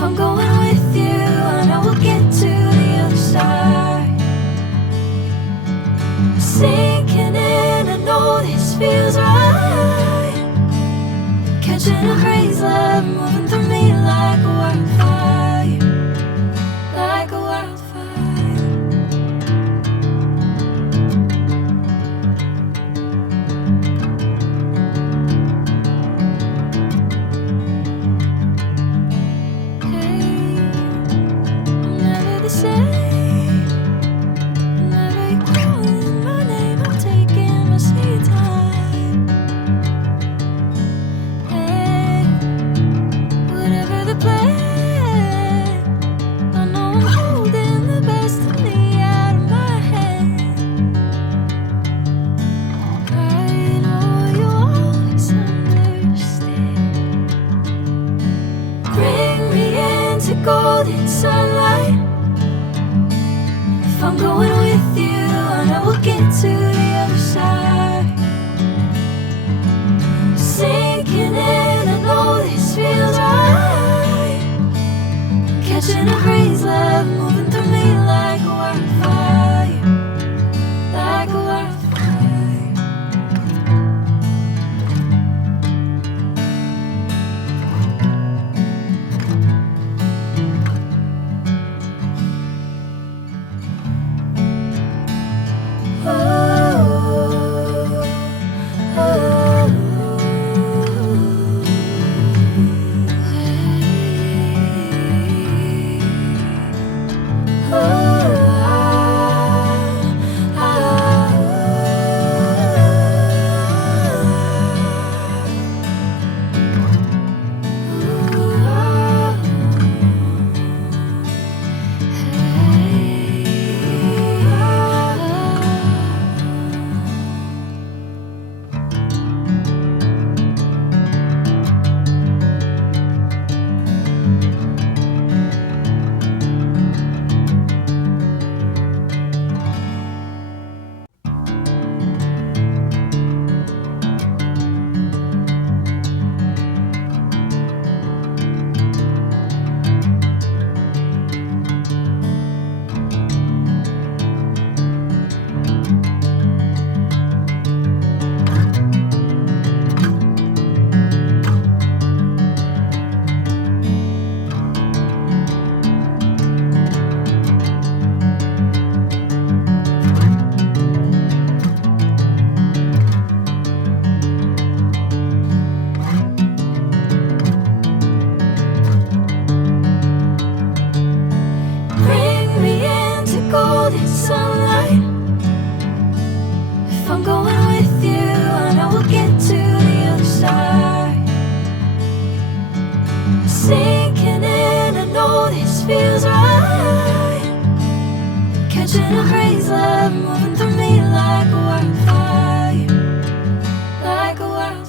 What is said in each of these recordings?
If I'm going with you, I know we'll get to the other side. Sinking in, I know this feels right. Catching a haze, love moving through me like a wildfire, like a wildfire. Golden sunlight. If I'm going with you, I know we'll get to the other side. Sinking in, I know this feels right. Catching a haze, love moving through me like a wildfire, like a wildfire. Golden sunlight. If I'm going with you, I know we'll get to the other side. Sinking in, I know this feels right. Catching a haze, love moving through me like a wildfire, like a wildfire.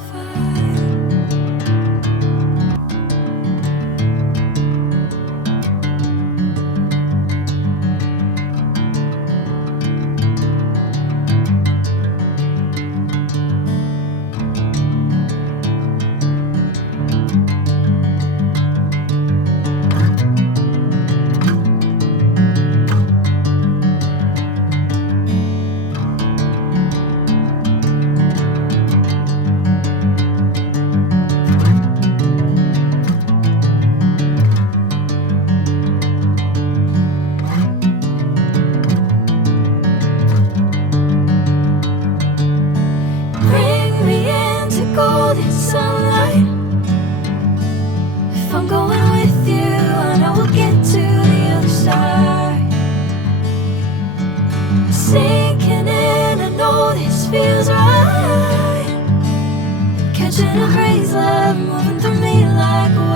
Golden sunlight. If I'm going with you, I know we'll get to the other side. Sinking in, I know this feels right. Catching a haze, love moving through me like a